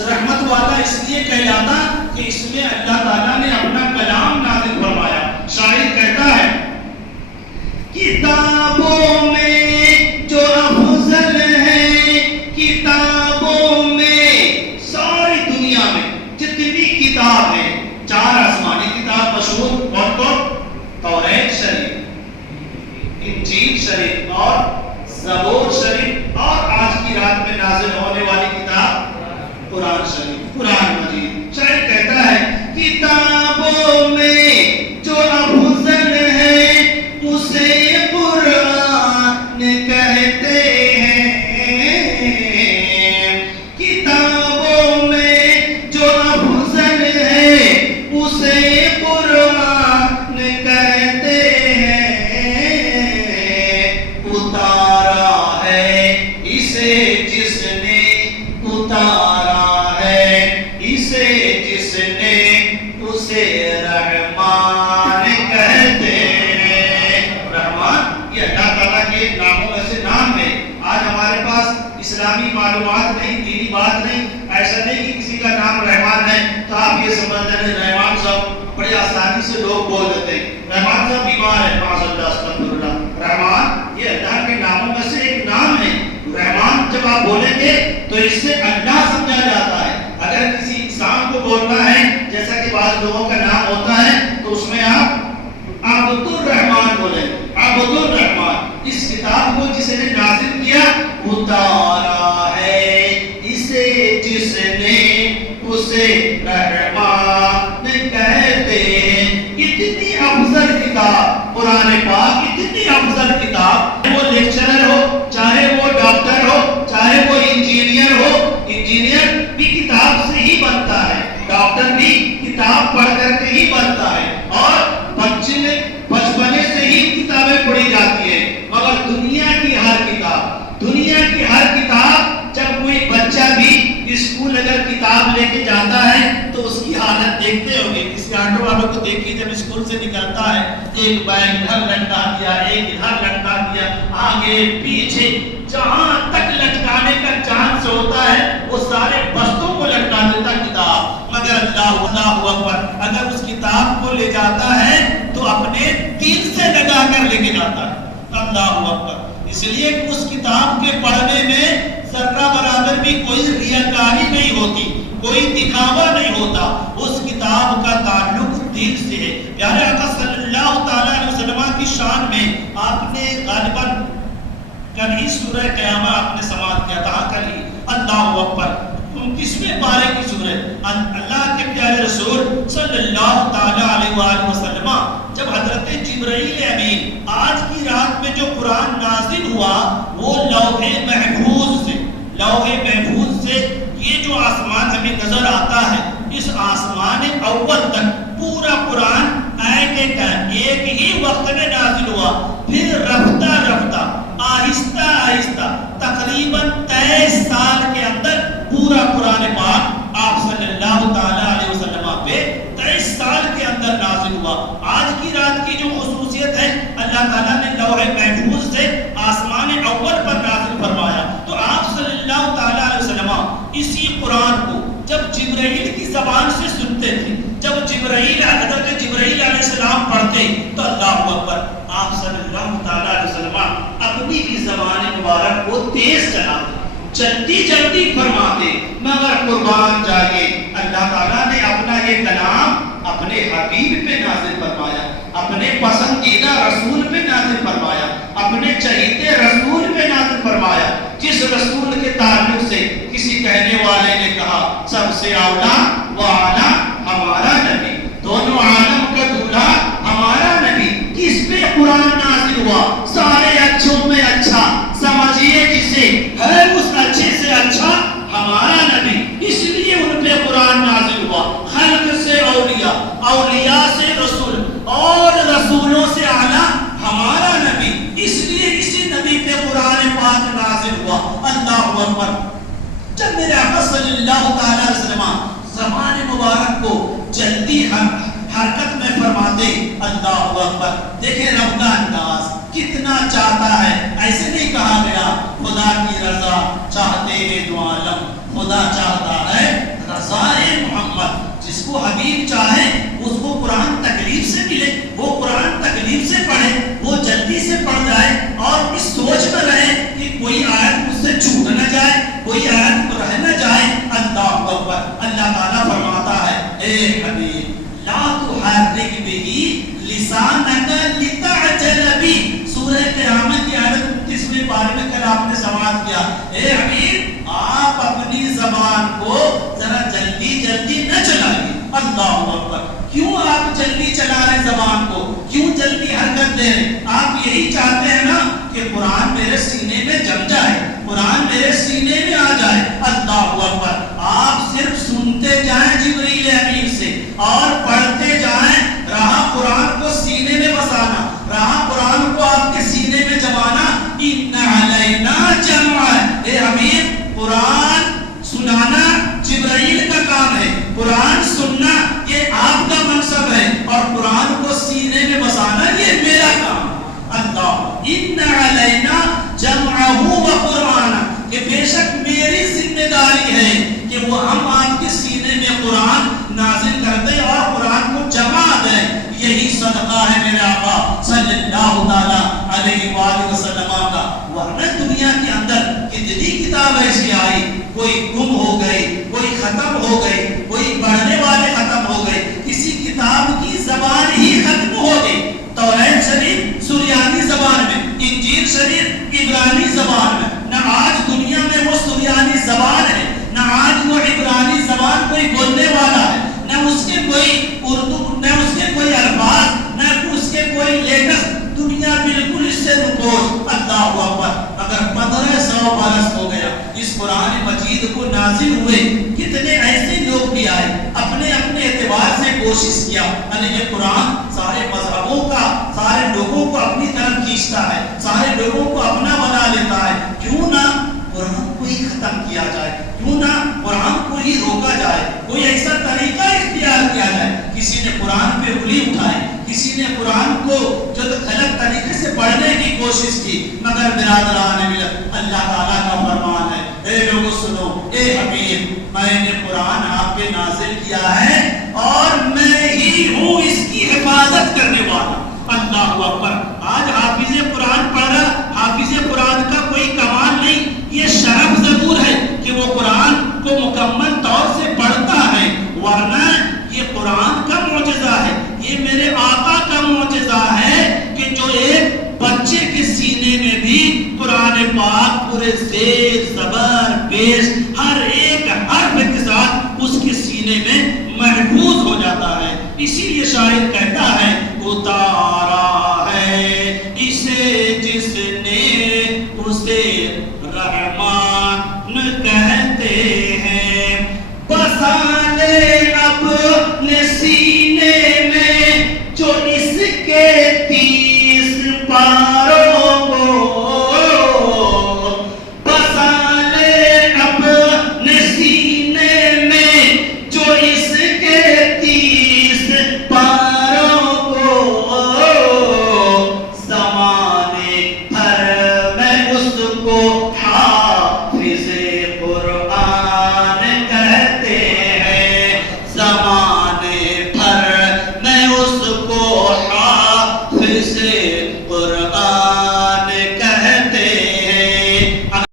رحمت والا اس لیے کہلاتا کہ اس میں اللہ تعالیٰ نے اپنا کلام نازل فرمایا. شاعر کہتا ہے کتابوں میں جو افضل ہے، کتابوں میں ساری دنیا میں جتنی کتاب ہے، 4 آسمانی کتاب مشہور اور تو توریت شریف، انجیل شریف اور زبور شریف، اور آج کی رات میں نازل ہونے والی کتاب قرآن شریف، قرآن مجید. شاعر کہتا ہے کتابوں میں جو افضل ہے اسے قرآن کہتے ہیں، کتابوں میں جو افضل ہے اسے قرآن کہتے ہیں. اتارا ہے اسے جس نے اتارا ہے، اسے جس نے اسے رحمان کہتے ہیں. رحمان یہ اللہ تعالیٰ کے ناموں میں سے نام ہے. آج ہمارے پاس اسلامی معلومات نہیں، دینی بات نہیں، ایسا نہیں کہ کسی کا نام رحمان ہے تو آپ یہ سمجھتے ہیں رحمان صاحب بڑے آسانی سے لوگ بول دیتے ہیں رحمان صاحب بیمار ہے، معاذ اللہ استغفر اللہ. رحمان یہ اللہ کے ناموں میں سے ایک نام ہے. رحمان جب آپ بولیں گے تو اس سے اللہ سمجھا جاتا ہے. اگر کسی انسان کو بولنا ہے جیسا کہ بعض لوگوں کا نام ہوتا ہے تو اس میں آپ عبد الرحمان بولیں، عبد الرحمان. اس کتاب کو جس نے نازل کیا اتارا ہے اسے جس نے اسے رحمان کہتے ہیں. اتنی افضل کتاب قرآن پاک، اتنی افضل کتاب. وہ لیکچرر ہو، چاہے وہ ڈاکٹر ہو، چاہے وہ انجینئر ہو، انجینئر بھی کتاب سے ہی بنتا ہے، ڈاکٹر بھی کتاب پڑھ کر کے ہی بنتا ہے، اور بچپنے سے ہی کتابیں پڑھی جاتی ہیں. مگر دنیا کی ہر کتاب، دنیا کی ہر کتاب، جب کوئی بچہ بھی اسکول اگر کتاب لے کے جاتا ہے تو اس کی حالت دیکھتے ہوں گے. کسی آٹو والوں کو دیکھیے جب اسکول سے نکلتا ہے ایک بیگ ادھر لٹکا دیا، ایک ادھر لٹکا دیا، آگے پیچھے جہاں تک لٹکانے کا چانس ہوتا ہے وہ سارے بستوں کو لٹکا دیتا کتاب. مگر اللہ اکبر اگر اس کتاب کو لے جاتا ہے تو اپنے دل سے لگا کر لے کے جاتا ہے. اللہ اکبر. اس لیے کہ اس کتاب کے پڑھنے میں ذرہ برابر بھی کوئی ریاکاری نہیں ہوتی، کوئی دکھاوا نہیں ہوتا. اس کتاب کا تعلق دل سے ہے. پیارے آقا صلی اللہ تعالیٰ علیہ وسلم کی شان میں آپ نے غالباً کل ہی سورہ قیامہ آپ نے سماعت کیا تھا. کل ہی اللہ اکبر 29ویں پارے کی سورہ. اللہ کے پیارے رسول صلی اللہ تعالیٰ علیہ وآلہ وسلم جب حضرت جبرائیل امین آج کی رات میں جو قرآن نازل ہوا وہ لوح محفوظ سے، لوح محفوظ سے یہ جو آسمان ہمیں نظر آتا ہے اس آسمان اول تک پورا قرآن ایک ہی وقت میں نازل ہوا. پھر رفتہ رفتہ آہستہ آہستہ تقریباً 23 سال کے اندر پورا قرآن پاک آپ صلی اللہ تعالیٰ علیہ وسلم پہ 23 سال کے اندر نازل ہوا. آج کی رات کی جو خصوصیت ہے اللہ تعالیٰ نے لوح محفوظ سے آسمان اول پر نازل فرمایا. تو آپ صلی اللہ تعالیٰ علیہ وسلم اسی قرآن کو جب جبرائیل کی زبان سے سنتے تھے، جب حضرت جبرائیل علیہ السلام پڑھتے تو اللہ اکبر آپ صلی اللہ تعالیٰ علیہ وسلم اپنی بھی زبان مبارک کو تیز چلاتے، جلدی جلدی فرماتے. مگر قربان جائے اللہ تعالیٰ نے اپنا یہ کلام اپنے حبیب پہ نازل فرمایا، اپنے پسندیدہ رسول پہ نازل فرمایا، اپنے چہیتے رسول پہ نازل فرمایا. جس رسول کے تعلق سے کسی کہنے والے نے کہا سب سے اولا و اعلیٰ ہمارا نبی، دونوں عالم کا دولہا ہمارا نبی، کس پہ قرآن نازل ہوا؟ سارے اچھوں میں اچھا سمجھیے جسے ہے اس اچھے سے اچھا ہمارا نبی. اس لیے ان پہ قرآن نازل ہوا. خلق سے اولیاء، اولیاء سے رسول، اور رسولوں سے اعلیٰ ہمارا نبی. اس لیے اسی نبی پہ قرآن پاک نازل ہوا. اللہ اکبر. جب میرے آقا صلی اللہ تعالیٰ علیہ وسلم زبان مبارک کو جلدی حرکت میں فرماتے اللہ اکبر. دیکھیں رب کا انداز کتنا چاہتا ہے. ایسے نہیں کہا گیا خدا کی رضا چاہتے ہیں دو عالم، خدا چاہتا ہے انتظار محمد، جس کو حبیب چاہے اس کو قرآن تکلیف سے ملے، وہ قرآن تکلیف سے پڑھے، وہ جلدی سے پڑھ جائے اور اس سوچ میں رہے کہ کوئی آیت مجھ سے چھوٹ نہ جائے، کوئی آیت رہ نہ جائے۔ اللہ اکبر، اللہ تعالیٰ فرماتا ہے اے حبیب لا تحرک به لسانک لتعجل به، سورہ قیامت کی آیت 29ویں پارے میں کل آپ نے سماعت کیا، اے حبیب آپ اپنی زبان کو ذرا جلدی جلدی نہ چلائیے۔ اللہ اکبر، کیوں آپ جلدی چلا رہے زبان کو، کیوں جلدی حرکت دے رہے؟ آپ یہی چاہتے ہیں نا کہ قرآن میرے سینے میں جم جائے، قرآن میرے سینے میں آ جائے۔ اللہ اکبر، آپ صرف سنتے جائیں جبریل امین سے اور پڑھتے جائیں، رہا قرآن کو سینے میں بسانا، رہا قرآن کو آپ کے سینے میں جمانا۔ ان علینا جمع، اے حبیب قرآن سنانا جبرائیل کا کام ہے، قرآن سننا یہ آپ کا منصب ہے، اور قرآن کو سینے میں بسانا یہ میرا کام ہے۔ اللہ، ان علینا جمعہ و قرآن، کہ بے شک میری ذمہ داری ہے کہ وہ ہم آپ کے سینے میں قرآن نازل کر دیں اور قرآن کو جمع دیں۔ یہی صدقہ ہے میرے آقا صلی اللہ تعالیٰ علیہ وآلہ وسلم کا۔ ورنہ دنیا کے اندر کتنی کتاب ایسی آئی، کوئی گم ہو گئی، کوئی ختم ہو گئی، کوئی پڑھنے والے ختم ہو گئے، کسی کتاب کی زبان ہی ختم ہو گئی۔ توریت شریف سریانی زبان میں، انجیل شریف عبرانی زبان میں، نہ آج دنیا میں وہ سریانی زبان ہے، نہ آج وہ عبرانی زبان کوئی بولنے والا ہے، نہ اس کے کوئی اردو، نہ اس کے کوئی الفاظ، نہ اس کے کوئی لیٹس، دنیا بالکل اس سے رکوش۔ اللہ اکبر، اگر 1500 برس ہو گیا اس قرآن مجید کو نازل ہوئے، کتنے ایسے لوگ بھی آئے اپنے اپنے اعتبار سے کوشش کیا، یہ قرآن سارے مذہبوں کا، سارے لوگوں کو اپنی طرف کھینچتا ہے، سارے لوگوں کو اپنا بنا لیتا ہے، کیوں نہ قرآن کو ہی ختم کیا جائے، کیوں نہ قرآن کو ہی روکا جائے، کوئی ایسا طریقہ اختیار کیا جائے۔ کسی نے قرآن پہ انگلی اٹھائی، کسی نے قرآن کو جو غلط طریقے سے پڑھنے کی کوشش کی، مگر برادران ملت اللہ تعالیٰ کا فرمان ہے، اے لوگوں سنو، اے حبیب میں نے قرآن آپ پہ نازل کیا ہے اور میں ہی ہوں اس کی حفاظت کرنے والا۔ اللہ اکبر، آج حافظ قرآن پڑھ رہا، حافظ قرآن کا کوئی کمال نہیں، یہ شرف ضرور ہے کہ وہ قرآن کو مکمل طور سے پڑھتا ہے، ورنہ یہ قرآن کا معجزہ ہے، یہ میرے آقا کا معجزہ ہے کہ جو ایک بچے کے سینے میں بھی قرآن پاک پورے زیر زبر پیش ہر ایک حرف کے ساتھ اس کے سینے میں محفوظ ہو جاتا ہے۔ اسی لیے شاعر کہتا ہے اتارا ہے اسے جس نے اسے رحمان کہتے ہیں، بسا لے اپنے سینے